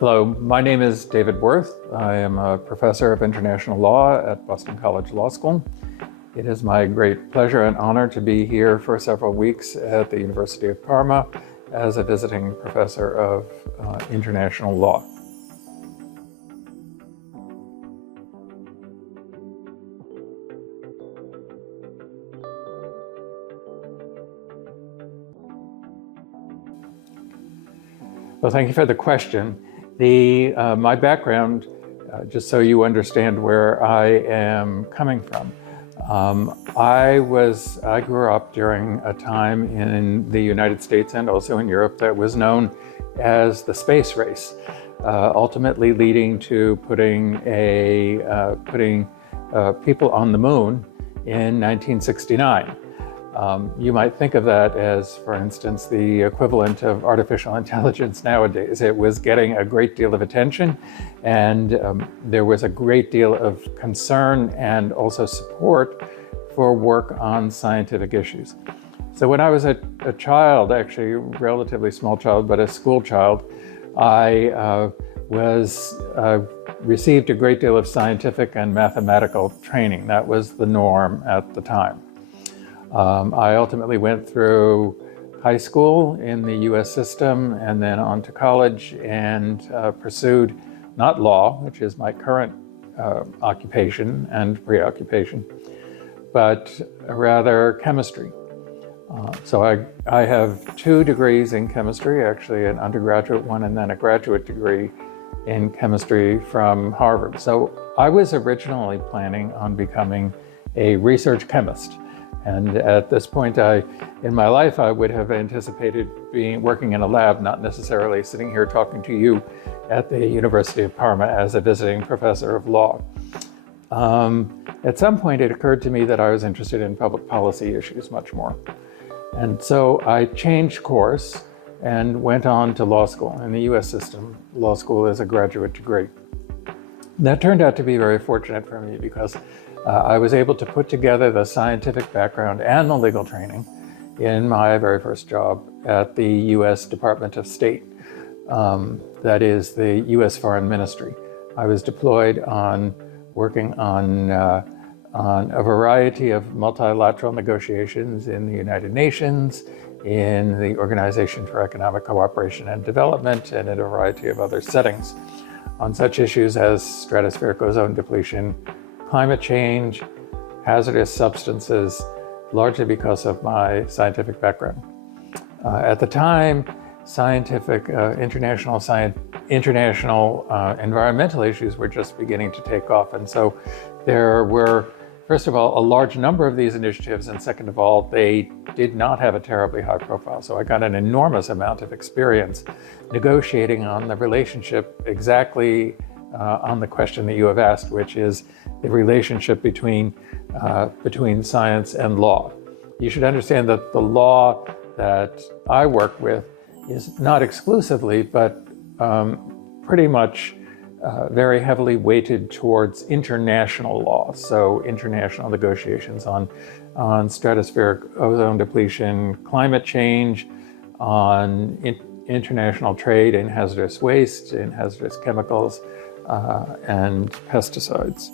Hello, my name is David Wirth. I am a professor of international law at Boston College Law School. It is my great pleasure and honor to be here for several weeks at the University of Parma as a visiting professor of international law. Well, thank you for the question. My background, just so you understand where I am coming from. I grew up during a time in the United States and also in Europe that was known as the space race, ultimately leading to putting people on the moon in 1969. You might think of that as, for instance, the equivalent of artificial intelligence nowadays. It was getting a great deal of attention, and there was a great deal of concern and also support for work on scientific issues. So when I was a child, actually a relatively small child, but a school child, I received a great deal of scientific and mathematical training. That was the norm at the time. I ultimately went through high school in the US system and then on to college and pursued not law, which is my current occupation and preoccupation, but rather chemistry. So I have 2 degrees in chemistry, actually an undergraduate one and then a graduate degree in chemistry from Harvard. So I was originally planning on becoming a research chemist. And at this point in my life, I would have anticipated working in a lab, not necessarily sitting here talking to you at the University of Parma as a visiting professor of law. At some point, it occurred to me that I was interested in public policy issues much more. And so I changed course and went on to law school. In the US system, law school is a graduate degree. That turned out to be very fortunate for me because I was able to put together the scientific background and the legal training in my very first job at the US Department of State, that is the US Foreign Ministry. I was deployed working on a variety of multilateral negotiations in the United Nations, in the Organization for Economic Cooperation and Development, and in a variety of other settings on such issues as stratospheric ozone depletion, climate change, hazardous substances, largely because of my scientific background. At the time, international environmental issues were just beginning to take off. And so there were, first of all, a large number of these initiatives, and second of all, they did not have a terribly high profile. So I got an enormous amount of experience negotiating on the relationship exactly on the question that you have asked, which is the relationship between science and law. You should understand that the law that I work with is not exclusively, but pretty much very heavily weighted towards international law. So international negotiations on stratospheric ozone depletion, climate change, on international trade in hazardous waste, in hazardous chemicals, and pesticides.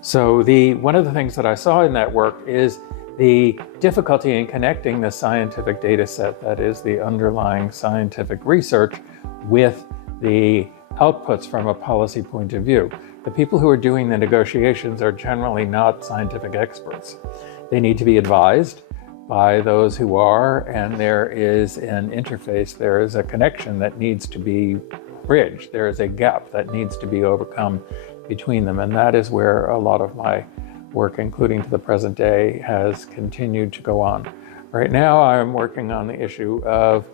So one of the things that I saw in that work is the difficulty in connecting the scientific data set, that is the underlying scientific research, with the outputs from a policy point of view. The people who are doing the negotiations are generally not scientific experts. They need to be advised by those who are, and there is an interface, there is a connection that needs to be bridged. There is a gap that needs to be overcome between them, and that is where a lot of my work, including to the present day, has continued to go on. Right now, I'm working on the issue of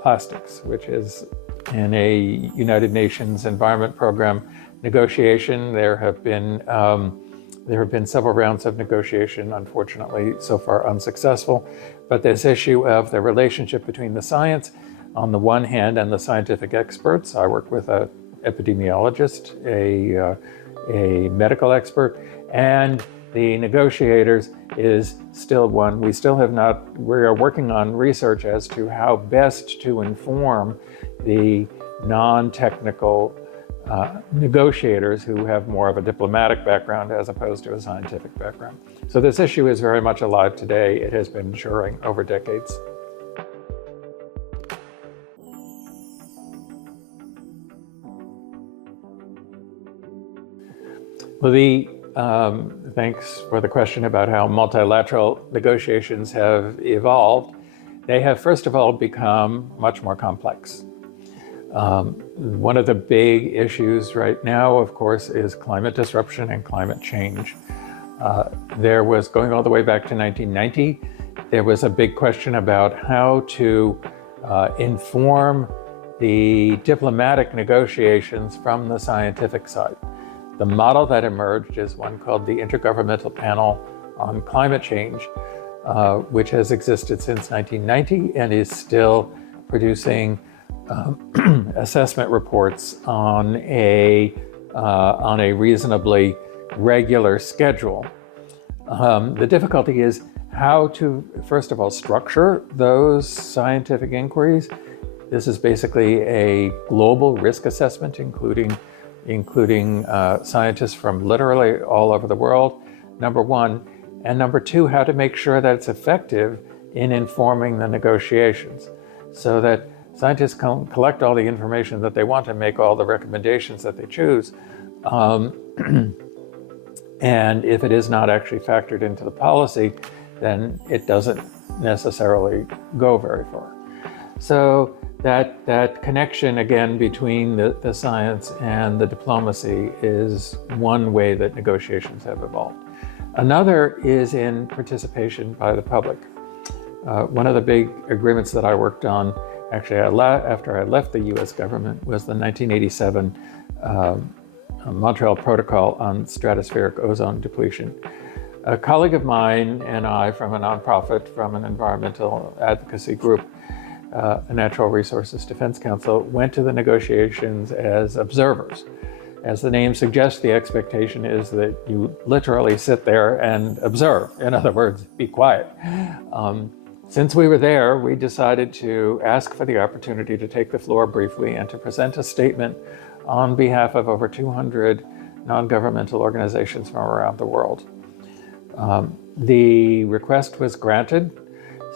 plastics, which is in a United Nations Environment Program negotiation. There have been several rounds of negotiation, unfortunately, so far unsuccessful. But this issue of the relationship between the science on the one hand and the scientific experts, I work with an epidemiologist, a medical expert, and the negotiators is still one. We are working on research as to how best to inform the non-technical negotiators who have more of a diplomatic background as opposed to a scientific background. So this issue is very much alive today. It has been maturing over decades. Well, thanks for the question about how multilateral negotiations have evolved. They have, first of all, become much more complex. One of the big issues right now, of course, is climate disruption and climate change. There was, going all the way back to 1990, there was a big question about how to inform the diplomatic negotiations from the scientific side. The model that emerged is one called the Intergovernmental Panel on Climate Change, which has existed since 1990 and is still producing assessment reports on a reasonably regular schedule. The difficulty is how to, first of all, structure those scientific inquiries. This is basically a global risk assessment, including scientists from literally all over the world, number one. And number two, how to make sure that it's effective in informing the negotiations so that scientists can collect all the information that they want and make all the recommendations that they choose. And if it is not actually factored into the policy, then it doesn't necessarily go very far. So that connection, again, between the science and the diplomacy is one way that negotiations have evolved. Another is in participation by the public. One of the big agreements that I worked on, actually after I left the US government, was the 1987 Montreal Protocol on stratospheric ozone depletion. A colleague of mine and I, from a nonprofit, from an environmental advocacy group, the Natural Resources Defense Council, went to the negotiations as observers. As the name suggests, the expectation is that you literally sit there and observe. In other words, be quiet. Since we were there, we decided to ask for the opportunity to take the floor briefly and to present a statement on behalf of over 200 non-governmental organizations from around the world. The request was granted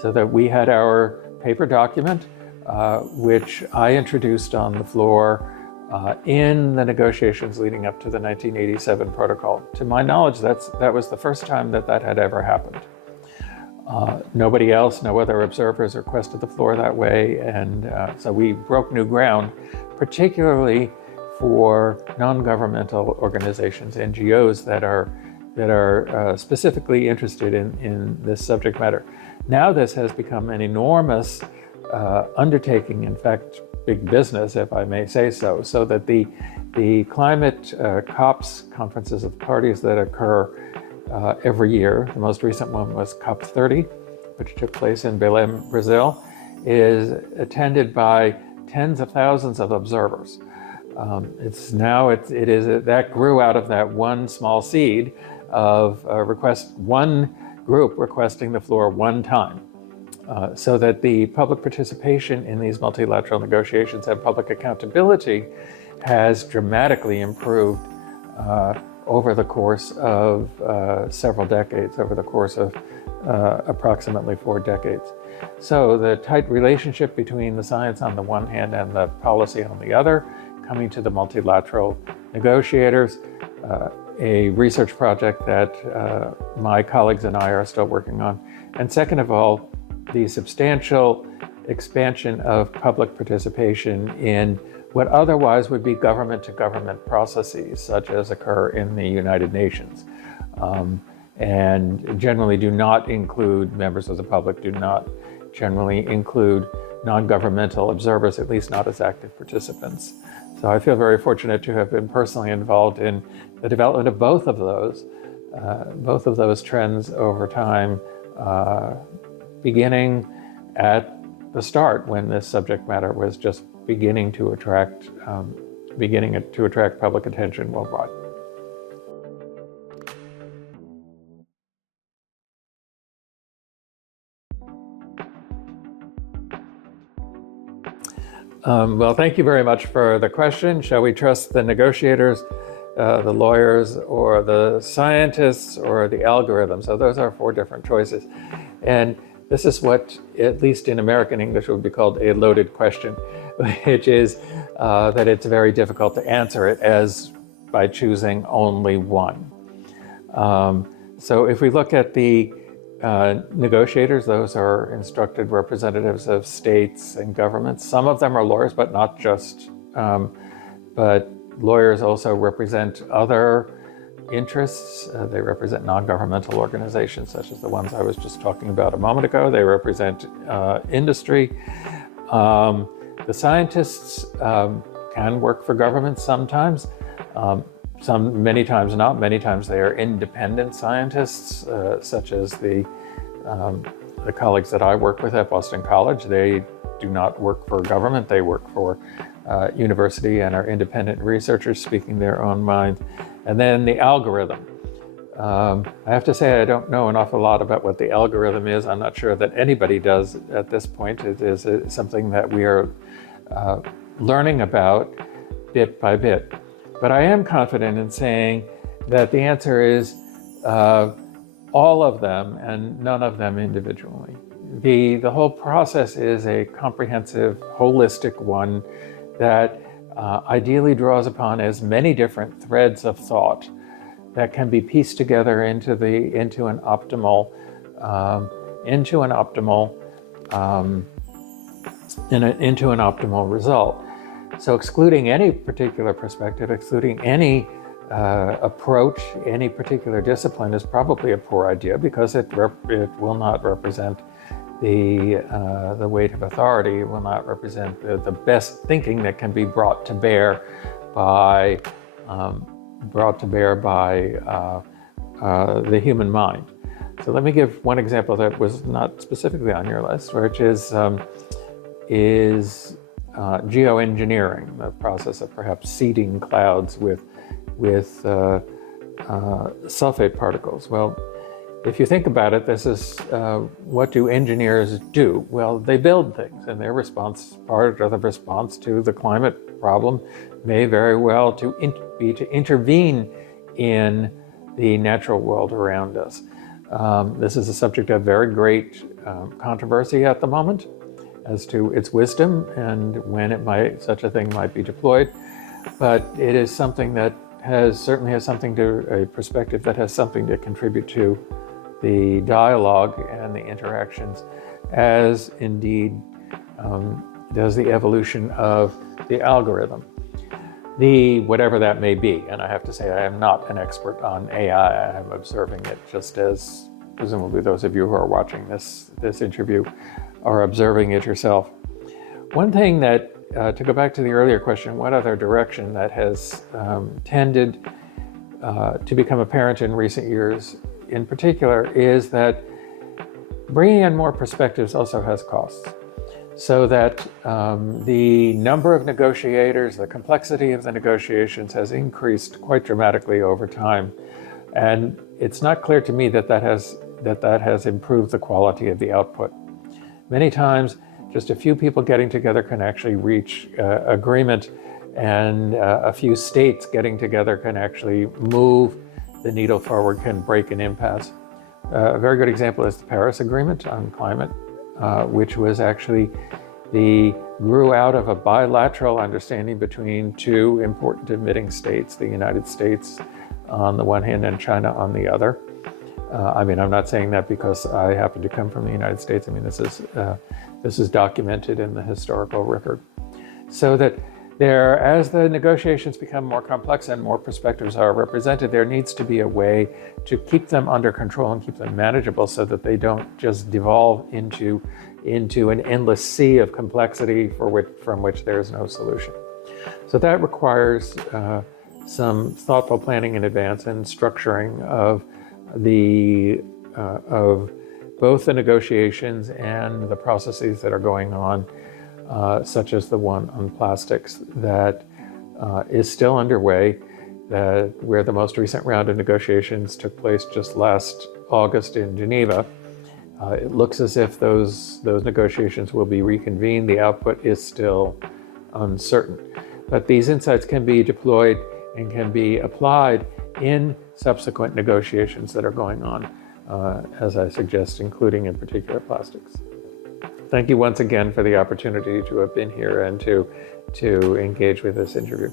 so that we had our paper document, which I introduced on the floor in the negotiations leading up to the 1987 protocol. To my knowledge, that was the first time that had ever happened. Nobody else, no other observers requested the floor that way, and so we broke new ground, particularly for non-governmental organizations, NGOs that are specifically interested in this subject matter. Now this has become an enormous undertaking, in fact, big business, if I may say so, so that the climate COPs, conferences of parties that occur every year, the most recent one was COP 30, which took place in Belém, Brazil, is attended by tens of thousands of observers. That grew out of that one small seed of one group requesting the floor one time, so that the public participation in these multilateral negotiations and public accountability has dramatically improved over the course of several decades, over the course of approximately 4 decades. So the tight relationship between the science on the one hand and the policy on the other, coming to the multilateral negotiators, a research project that my colleagues and I are still working on. And second of all, the substantial expansion of public participation in what otherwise would be government-to-government processes, such as occur in the United Nations, and generally do not include members of the public, do not generally include non-governmental observers, at least not as active participants. So I feel very fortunate to have been personally involved in the development of both of those trends over time, beginning at the start when this subject matter was just beginning to attract public attention worldwide. Well, thank you very much for the question. Shall we trust the negotiators, the lawyers, or the scientists, or the algorithms? So those are 4 different choices. And this is what, at least in American English, would be called a loaded question, which is that it's very difficult to answer it as by choosing only one. So if we look at the negotiators, those are instructed representatives of states and governments. Some of them are lawyers, but not just, but lawyers also represent other interests. They represent non-governmental organizations, such as the ones I was just talking about a moment ago. They represent industry. The scientists can work for governments sometimes. Many times not. Many times they are independent scientists, such as the colleagues that I work with at Boston College. They do not work for government. They work for university and are independent researchers speaking their own mind. And then the algorithm. I have to say I don't know an awful lot about what the algorithm is. I'm not sure that anybody does at this point. It is something that we are learning about bit by bit. But I am confident in saying that the answer is all of them and none of them individually. The whole process is a comprehensive, holistic one that ideally draws upon as many different threads of thought that can be pieced together into an optimal result. So excluding any particular perspective, excluding any approach, any particular discipline is probably a poor idea, because it will not represent the weight of authority. It will not represent the best thinking that can be brought to bear by the human mind. So let me give one example that was not specifically on your list, which is geoengineering, the process of perhaps seeding clouds with sulfate particles. Well, if you think about it, this is what do engineers do? Well, they build things, and their part of the response to the climate problem may very well be to intervene in the natural world around us. This is a subject of very great controversy at the moment as to its wisdom and when such a thing might be deployed. But it is something that certainly has something a perspective that has something to contribute to the dialogue and the interactions, as indeed does the evolution of the algorithm, whatever that may be. And I have to say, I am not an expert on AI. I'm observing it, just as presumably those of you who are watching this interview are observing it yourself. One thing that, to go back to the earlier question, what other direction that has tended to become apparent in recent years in particular, is that bringing in more perspectives also has costs. So that the number of negotiators, the complexity of the negotiations has increased quite dramatically over time. And it's not clear to me that has improved the quality of the output. Many times, just a few people getting together can actually reach agreement, and a few states getting together can actually move the needle forward, can break an impasse. A very good example is the Paris Agreement on climate, which was actually grew out of a bilateral understanding between two important emitting states, the United States on the one hand and China on the other. I'm not saying that because I happen to come from the United States. This is documented in the historical record. So that as the negotiations become more complex and more perspectives are represented, there needs to be a way to keep them under control and keep them manageable, so that they don't just devolve into an endless sea of complexity from which there is no solution. So that requires some thoughtful planning in advance and structuring of both the negotiations and the processes that are going on, such as the one on plastics that is still underway, where the most recent round of negotiations took place just last August in Geneva. It looks as if those negotiations will be reconvened. The output is still uncertain. But these insights can be deployed and can be applied in subsequent negotiations that are going on, as I suggest, including in particular plastics. Thank you once again for the opportunity to have been here and to engage with this interview.